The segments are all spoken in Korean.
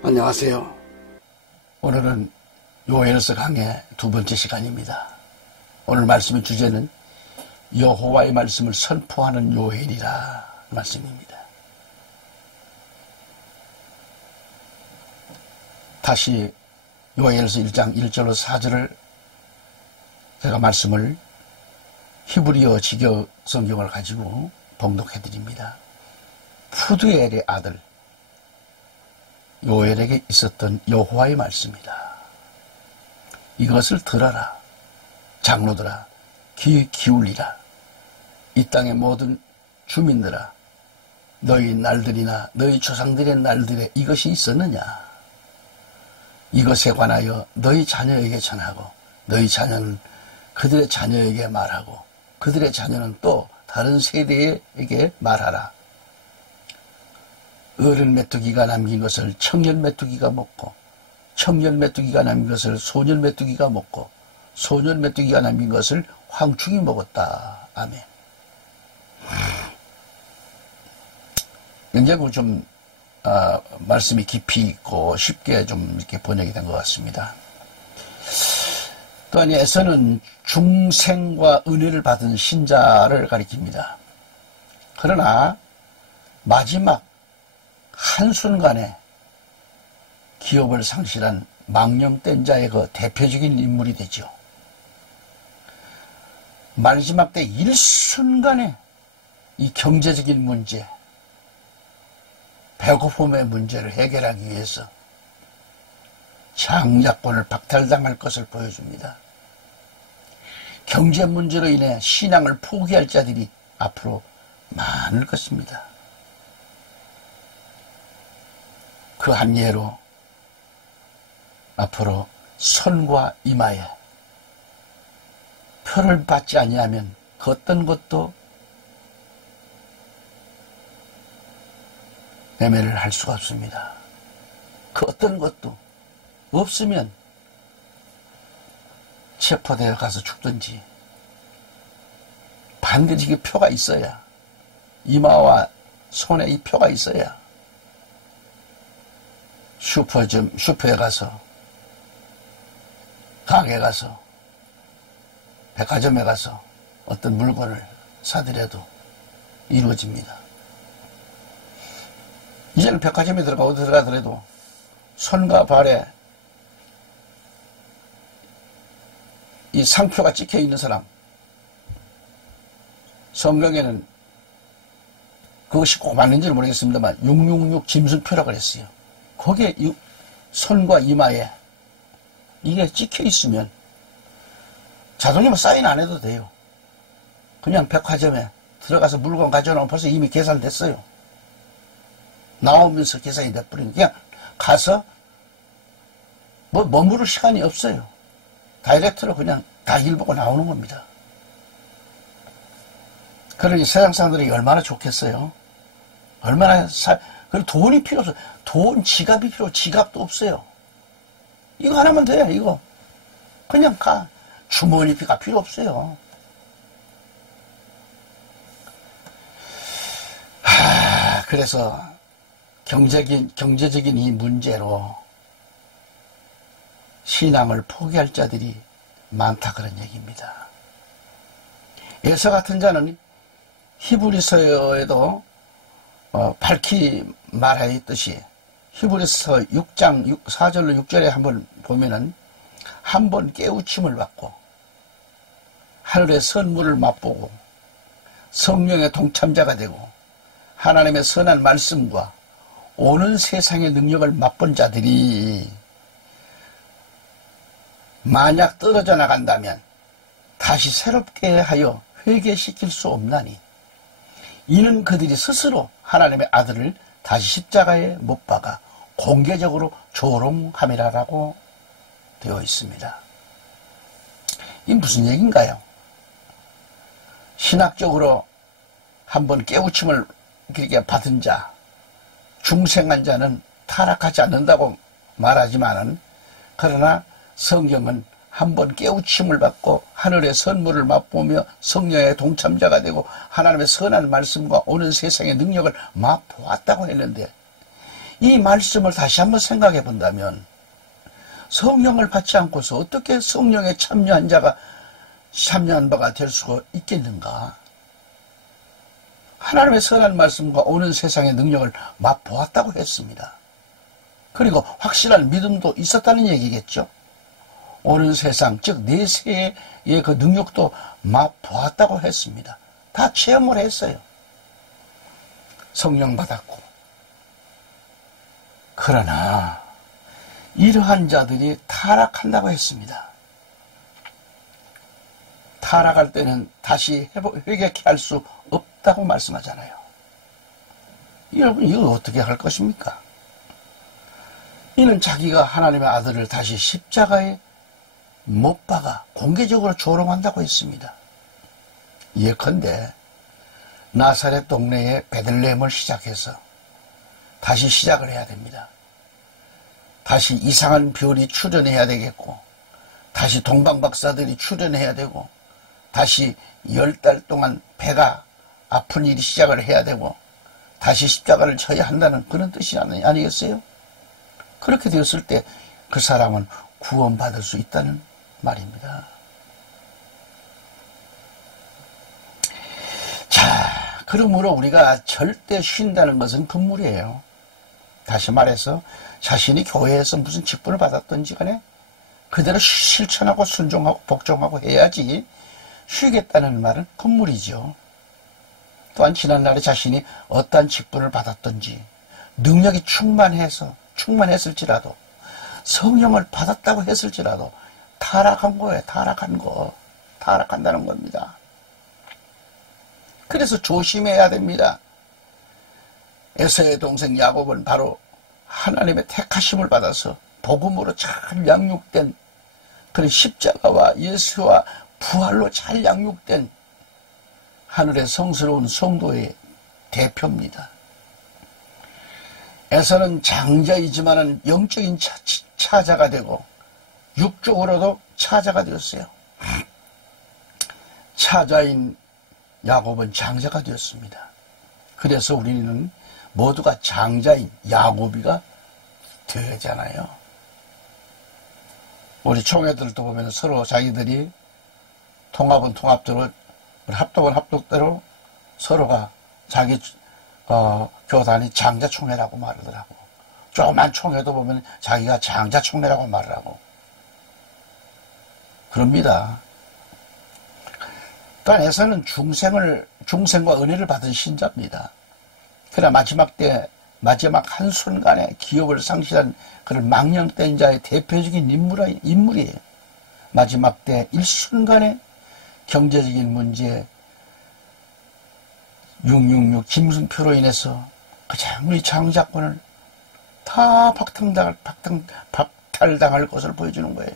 안녕하세요. 오늘은 요엘서 강의 두 번째 시간입니다. 오늘 말씀의 주제는 여호와의 말씀을 선포하는 요엘이라 말씀입니다. 다시 요엘서 1장 1절로 4절을 제가 말씀을 히브리어 직역 성경을 가지고 봉독해 드립니다. 푸드엘의 아들 요엘에게 있었던 여호와의 말씀이다. 이것을 들어라. 장로들아, 귀 기울이라. 이 땅의 모든 주민들아, 너희 날들이나 너희 조상들의 날들에 이것이 있었느냐? 이것에 관하여 너희 자녀에게 전하고 너희 자녀는 그들의 자녀에게 말하고 그들의 자녀는 또 다른 세대에게 말하라. 어른 메뚜기가 남긴 것을 청년 메뚜기가 먹고 청년 메뚜기가 남긴 것을 소년 메뚜기가 먹고 소년 메뚜기가 남긴 것을 황충이 먹었다. 아멘. 굉장히 좀 말씀이 깊이 있고 쉽게 좀 이렇게 번역이 된 것 같습니다. 또한 에서는 중생과 은혜를 받은 신자를 가리킵니다. 그러나 마지막 한순간에 기업을 상실한 망령된 자의 그 대표적인 인물이 되죠. 마지막 때 일순간에 이 경제적인 문제, 배고픔의 문제를 해결하기 위해서 장자권을 박탈당할 것을 보여줍니다. 경제 문제로 인해 신앙을 포기할 자들이 앞으로 많을 것입니다. 그 한 예로 앞으로 선과 이마에 표를 받지 아니하면 그 어떤 것도 매매를 할 수가 없습니다. 그 어떤 것도 없으면 체포되어 가서 죽든지 반드시 그 표가 있어야, 이마와 손에 이 표가 있어야 슈퍼에 가서, 가게에 가서, 백화점에 가서 어떤 물건을 사더라도 이루어집니다. 이제는 백화점에 들어가더라도 손과 발에 이 상표가 찍혀 있는 사람, 성경에는 그것이 꼭 맞는지는 모르겠습니다만 666 짐승표라고 그랬어요. 거기에 손과 이마에 이게 찍혀 있으면 자동이면 사인 안 해도 돼요. 그냥 백화점에 들어가서 물건 가져오면 벌써 이미 계산됐어요. 나오면서 계산이 돼버리는, 그냥 가서 머무를 시간이 없어요. 다이렉트로 그냥 다 일보고 나오는 겁니다. 그러니 세상 사람들이 얼마나 좋겠어요. 얼마나 그리고 돈이 필요 없어요. 돈, 지갑이 지갑도 없어요. 이거 하나면 돼, 이거. 그냥 가. 주머니피가 필요 없어요. 그래서 경제적인 이 문제로 신앙을 포기할 자들이 많다, 그런 얘기입니다. 에서 같은 자는 히브리서에도 밝히 말하였듯이 히브리서 6장 4절로 6절에 한번 보면은 한 번 깨우침을 받고 하늘의 선물을 맛보고 성령의 동참자가 되고 하나님의 선한 말씀과 오는 세상의 능력을 맛본 자들이 만약 떨어져 나간다면 다시 새롭게 하여 회개시킬 수 없나니 이는 그들이 스스로 하나님의 아들을 다시 십자가에 못 박아 공개적으로 조롱함이라고 되어 있습니다. 이 무슨 얘기인가요? 신학적으로 한번 깨우침을 그렇게 받은 자, 중생한 자는 타락하지 않는다고 말하지만은, 그러나 성경은 한번 깨우침을 받고 하늘의 선물을 맛보며 성령의 동참자가 되고 하나님의 선한 말씀과 오는 세상의 능력을 맛보았다고 했는데, 이 말씀을 다시 한번 생각해 본다면 성령을 받지 않고서 어떻게 성령에 참여한 바가 될 수가 있겠는가? 하나님의 선한 말씀과 오는 세상의 능력을 맛보았다고 했습니다. 그리고 확실한 믿음도 있었다는 얘기겠죠. 오는 세상, 즉 내세의 그 능력도 맛보았다고 했습니다. 다 체험을 했어요. 성령 받았고. 그러나 이러한 자들이 타락한다고 했습니다. 타락할 때는 다시 회개케 할 수 없다고 말씀하잖아요. 여러분, 이거 어떻게 할 것입니까? 이는 자기가 하나님의 아들을 다시 십자가에 못 박아 공개적으로 조롱한다고 했습니다. 예컨대 나사렛 동네에 베들레헴을 시작해서 다시 시작을 해야 됩니다. 다시 이상한 별이 출현해야 되겠고, 다시 동방박사들이 출현해야 되고, 다시 10달 동안 배가 아픈 일이 시작을 해야 되고, 다시 십자가를 져야 한다는 그런 뜻이 아니겠어요? 그렇게 되었을 때 그 사람은 구원받을 수 있다는 말입니다. 자, 그러므로 우리가 절대 쉰다는 것은 금물이에요. 다시 말해서 자신이 교회에서 무슨 직분을 받았던지 간에 그대로 실천하고 순종하고 복종하고 해야지 쉬겠다는 말은 금물이죠. 또한 지난날에 자신이 어떠한 직분을 받았던지 능력이 충만했을지라도 성령을 받았다고 했을지라도 타락한 거예요. 타락한다는 겁니다. 그래서 조심해야 됩니다. 에서의 동생 야곱은 바로 하나님의 택하심을 받아서 복음으로 잘 양육된 그런 십자가와 예수와 부활로 잘 양육된 하늘의 성스러운 성도의 대표입니다. 에서는 장자이지만은 영적인 차자가 되고 육적으로도 차자가 되었어요. 차자인 야곱은 장자가 되었습니다. 그래서 우리는 모두가 장자인 야곱이가 되잖아요. 우리 총회들도 보면 서로 자기들이 통합은 통합대로, 합독은 합독대로 서로가 자기 교단이 장자총회라고 말하더라고. 조그만 총회도 보면 자기가 장자총회라고 말을 하고 그럽니다. 또한 에서는 중생과 은혜를 받은 신자입니다. 그러나 마지막 한순간에 기업을 상실한 그런 망령된 자의 대표적인 인물이에요. 마지막 때 일순간에 경제적인 문제, 666 김승표로 인해서 그냥 우리 장자권을 다 박탈당할 것을 보여주는 거예요.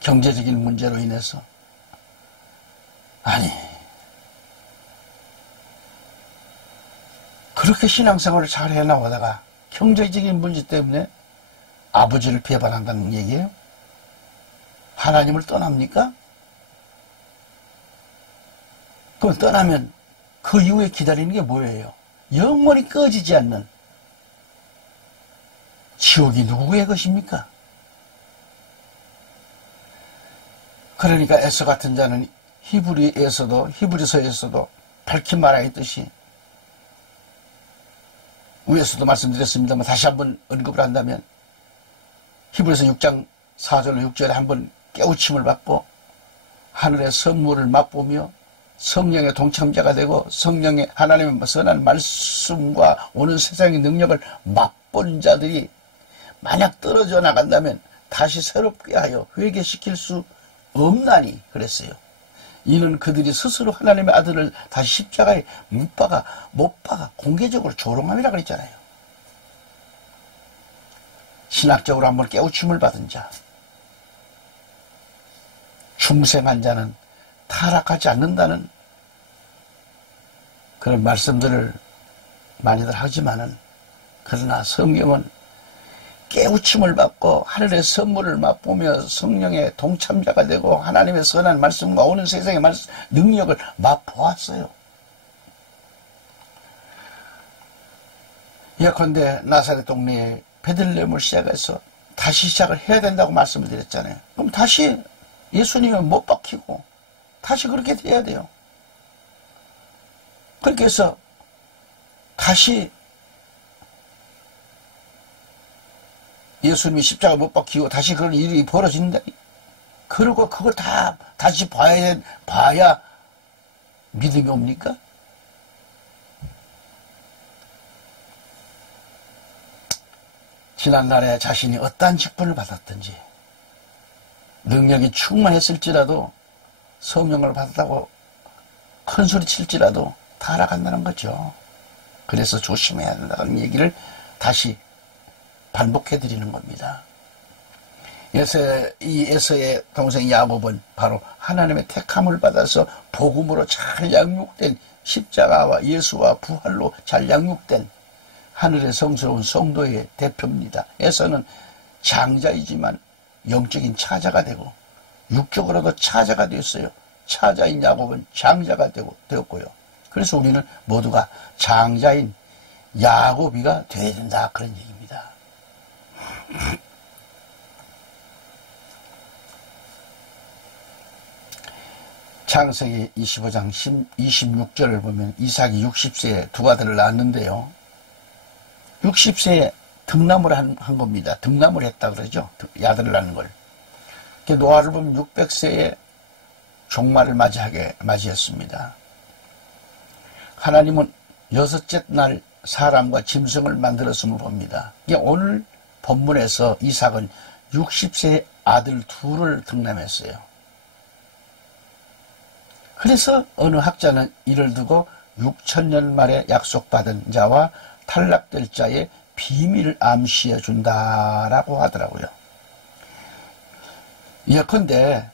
경제적인 문제로 인해서. 아니, 그렇게 신앙생활을 잘 해나가다가 경제적인 문제 때문에 아버지를 배반한다는 얘기예요? 하나님을 떠납니까? 그럼 떠나면 그 이후에 기다리는 게 뭐예요? 영원히 꺼지지 않는 지옥이 누구의 것입니까? 그러니까 에서 같은 자는 히브리서에서도 밝힌 말하였듯이 위에서도 말씀드렸습니다만 다시 한번 언급을 한다면 히브리서 6장 4절로 6절에 한번 깨우침을 받고 하늘의 선물을 맛보며 성령의 동참자가 되고 성령의 하나님의 선한 말씀과 오는 세상의 능력을 맛본 자들이 만약 떨어져 나간다면 다시 새롭게 하여 회개시킬 수 없나니 그랬어요. 이는 그들이 스스로 하나님의 아들을 다시 십자가에 못 박아 공개적으로 조롱함이라 그랬잖아요. 신학적으로 한번 깨우침을 받은 자, 중생한 자는 타락하지 않는다는 그런 말씀들을 많이들 하지만은, 그러나 성경은 깨우침을 받고 하늘의 선물을 맛보며 성령의 동참자가 되고 하나님의 선한 말씀과 오는 세상의 능력을 맛보았어요. 예컨대 나사렛 동네에 베들레헴을 시작해서 다시 시작을 해야 된다고 말씀을 드렸잖아요. 그럼 다시 예수님은 못 박히고 다시 그렇게 돼야 돼요. 그렇게 해서 다시 예수님이 십자가 못 박히고 다시 그런 일이 벌어진다. 그리고 그걸 다 다시 봐야 믿음이 옵니까? 지난날에 자신이 어떠한 직분을 받았든지 능력이 충만했을지라도 성령을 받았다고 큰소리 칠지라도 타락한다는 거죠. 그래서 조심해야 된다는 얘기를 다시 반복해 드리는 겁니다. 이 에서의 동생 야곱은 바로 하나님의 택함을 받아서 복음으로 잘 양육된 십자가와 예수와 부활로 잘 양육된 하늘의 성스러운 성도의 대표입니다. 에서는 장자이지만 영적인 차자가 되고 육적으로도 차자가 되었어요. 차자인 야곱은 장자가 되었고요. 그래서 우리는 모두가 장자인 야곱이가 되어야 된다, 그런 얘기입니다. 창세기 25장 26절을 보면 이삭이 60세에 두 아들을 낳았는데요. 60세에 등남을 한 겁니다. 등남을 했다 그러죠. 아들을 낳는 걸. 노아를 보면 600세에 종말을 맞이했습니다. 하나님은 여섯째 날 사람과 짐승을 만들었음을 봅니다. 오늘 본문에서 이삭은 60세의 아들 둘을 등남했어요. 그래서 어느 학자는 이를 두고 6천년 만에 약속받은 자와 탈락될 자의 비밀을 암시해 준다라고 하더라고요. 예컨대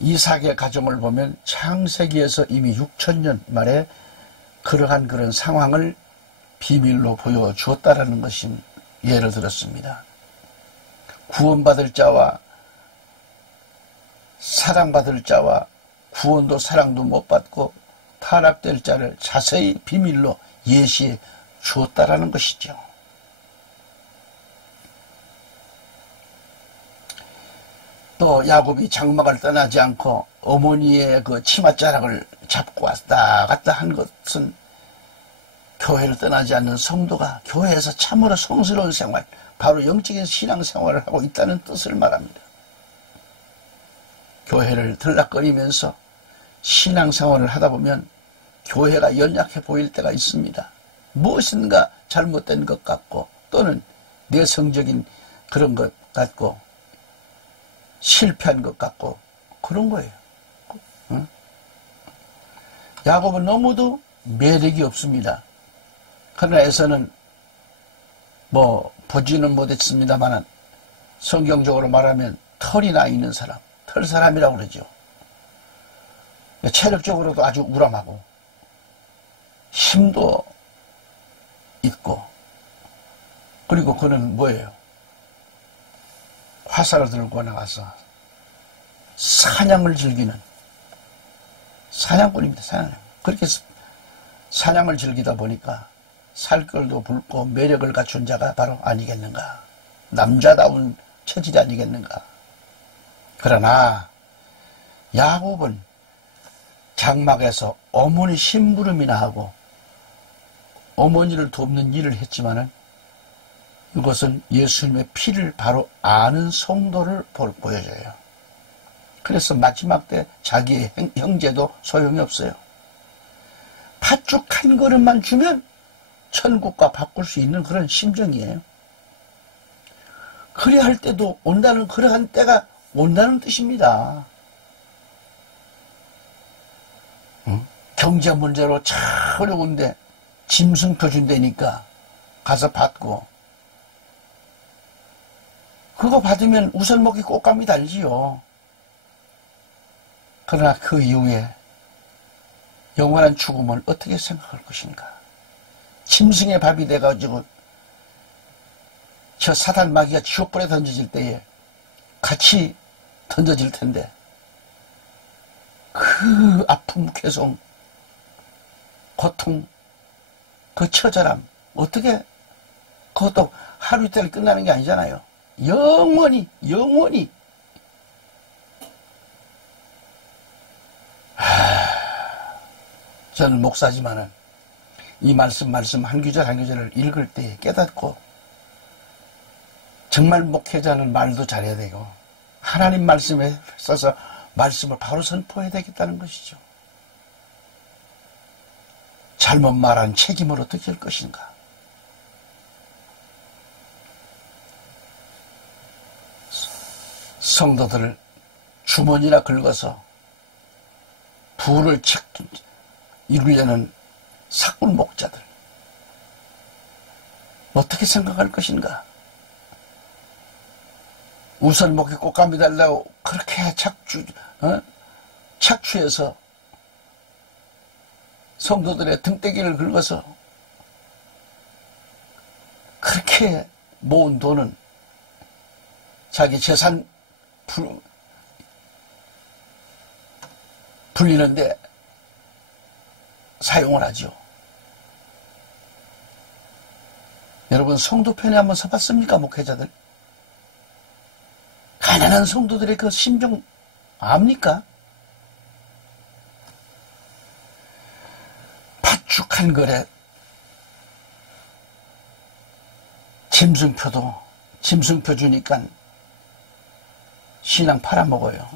이삭의 가정을 보면 창세기에서 이미 6천년 만에 그런 상황을 비밀로 보여주었다라는 것이 예를 들었습니다. 구원받을 자와 사랑받을 자와 구원도 사랑도 못 받고 타락될 자를 자세히 비밀로 예시해 주었다라는 것이죠. 또 야곱이 장막을 떠나지 않고 어머니의 그 치맛자락을 잡고 왔다 갔다 한 것은 교회를 떠나지 않는 성도가 교회에서 참으로 성스러운 생활, 바로 영적인 신앙생활을 하고 있다는 뜻을 말합니다. 교회를 들락거리면서 신앙생활을 하다 보면 교회가 연약해 보일 때가 있습니다. 무엇인가 잘못된 것 같고 또는 내성적인 그런 것 같고 실패한 것 같고 그런 거예요. 응? 야곱은 너무도 매력이 없습니다. 그러나 에서는 보지는 못했습니다만 성경적으로 말하면 털이 나 있는 사람, 털사람이라고 그러죠. 체력적으로도 아주 우람하고 힘도 있고, 그리고 그는 뭐예요? 화살을 들고 나가서 사냥을 즐기는 사냥꾼입니다. 사냥. 그렇게 사냥을 즐기다 보니까 살결도 붉고 매력을 갖춘 자가 바로 아니겠는가. 남자다운 처질이 아니겠는가. 그러나 야곱은 장막에서 어머니 심부름이나 하고 어머니를 돕는 일을 했지만은 이것은 예수님의 피를 바로 아는 성도를 보여줘요. 그래서 마지막 때 자기의 형제도 소용이 없어요. 팥죽 한 그릇만 주면 천국과 바꿀 수 있는 그런 심정이에요. 그래야 할 때도 온다는, 그러한 때가 온다는 뜻입니다. 경제 문제로 참 어려운데 짐승표 준다니까 가서 받고, 그거 받으면 우선먹기 꽃감이 달지요. 그러나 그 이후에 영원한 죽음을 어떻게 생각할 것인가. 짐승의 밥이 돼가지고 저 사단 마귀가 지옥불에 던져질 때에 같이 던져질 텐데 그 아픔, 괴성, 고통, 그 처절함 어떻게 그것도 하루 이틀 끝나는 게 아니잖아요. 영원히, 영원히. 저는 목사지만은 이 말씀 한 구절 한 구절을 읽을 때 깨닫고 정말 목회자는 말도 잘해야 되고 하나님 말씀에 써서 말씀을 바로 선포해야 되겠다는 것이죠. 잘못 말한 책임을 어떻게 할 것인가. 성도들을 주머니나 긁어서 부를 이루려는 사꾼 목자들 어떻게 생각할 것인가. 우선 목에 꽃감이 달라고 그렇게 착취해서 성도들의 등대기를 긁어서 그렇게 모은 돈은 자기 재산 불리는데 사용을 하죠. 여러분 성도 편에 한번 서봤습니까? 목회자들 가난한 성도들의 그 심정 압니까? 팥죽한 거래 짐승표 주니까 신앙 팔아먹어요.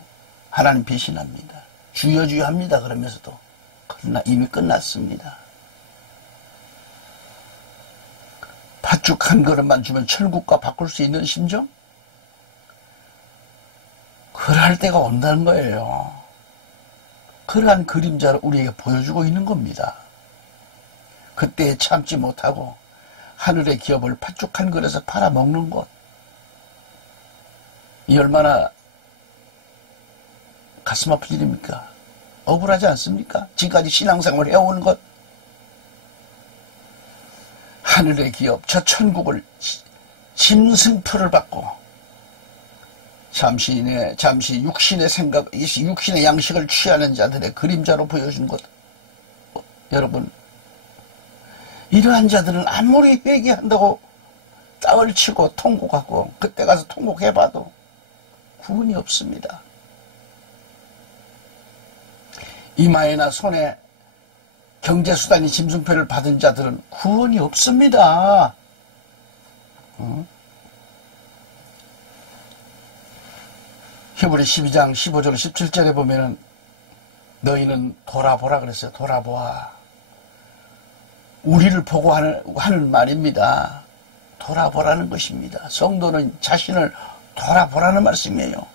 하나님 배신합니다. 주여 합니다. 그러면서도 그러나 이미 끝났습니다. 팥죽 한 그릇만 주면 천국과 바꿀 수 있는 심정? 그럴 때가 온다는 거예요. 그러한 그림자를 우리에게 보여주고 있는 겁니다. 그때 참지 못하고 하늘의 기업을 팥죽 한 그릇에 팔아먹는 것. 이 얼마나 가슴 아픈 일입니까? 억울하지 않습니까? 지금까지 신앙생활을 해오는 것. 하늘의 기업, 저 천국을 짐승표를 받고 잠시 육신의 생각, 육신의 양식을 취하는 자들의 그림자로 보여준 것. 여러분, 이러한 자들은 아무리 회개한다고 땅을 치고 통곡하고 그때 가서 통곡해봐도 구원이 없습니다. 이마에나 손에 경제수단이 짐승표를 받은 자들은 구원이 없습니다. 히브리 12장 15절 17절에 보면은 너희는 돌아보라 그랬어요. 돌아보아. 우리를 보고 하는 말입니다. 돌아보라는 것입니다. 성도는 자신을 돌아보라는 말씀이에요.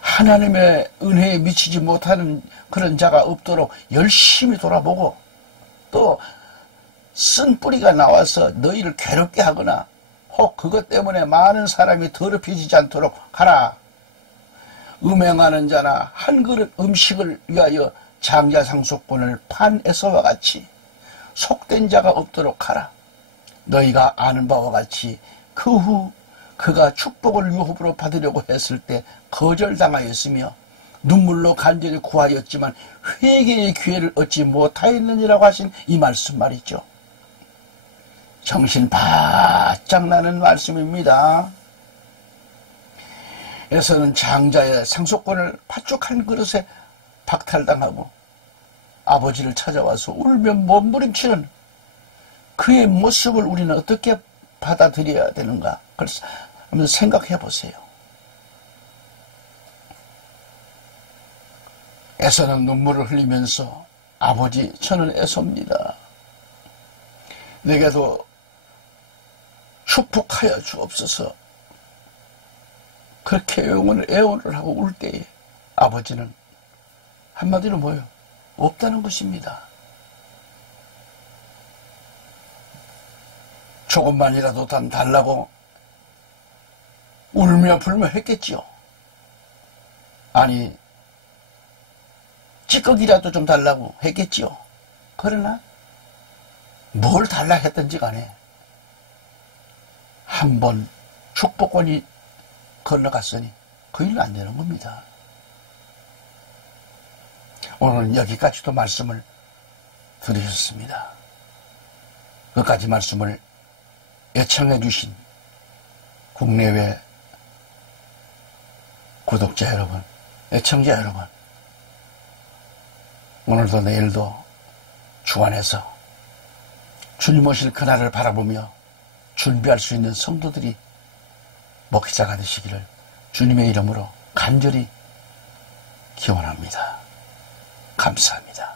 하나님의 은혜에 미치지 못하는 그런 자가 없도록 열심히 돌아보고 또 쓴 뿌리가 나와서 너희를 괴롭게 하거나 혹 그것 때문에 많은 사람이 더럽혀지지 않도록 하라. 음행하는 자나 한 그릇 음식을 위하여 장자 상속권을 판 에서와 같이 속된 자가 없도록 하라. 너희가 아는 바와 같이 그 후 그가 축복을 유업으로 받으려고 했을 때 거절당하였으며 눈물로 간절히 구하였지만 회개의 기회를 얻지 못하였느니라고 하신 이 말씀 말이죠. 정신 바짝 나는 말씀입니다. 에서는 장자의 상속권을 팥죽 한 그릇에 박탈당하고 아버지를 찾아와서 울며 몸부림치는 그의 모습을 우리는 어떻게 받아들여야 되는가? 그래서 한번 생각해 보세요. 에서는 눈물을 흘리면서 아버지 저는 에서입니다. 내게도 축복하여 주옵소서. 그렇게 애원을 하고 울 때에 아버지는 한마디로 뭐예요? 없다는 것입니다. 조금만이라도 달라고 울며 불며 했겠지요. 아니 찌꺼기라도 좀 달라고 했겠지요. 그러나 뭘 달라 했든지 간에 한 번 축복권이 건너갔으니 그 일은 안 되는 겁니다. 오늘은 여기까지도 말씀을 들으셨습니다. 끝까지 말씀을 애청해 주신 국내외 구독자 여러분, 애청자 여러분, 오늘도 내일도 주 안에서 주님 오실 그날을 바라보며 준비할 수 있는 성도들이 목회자가 되시기를 주님의 이름으로 간절히 기원합니다. 감사합니다.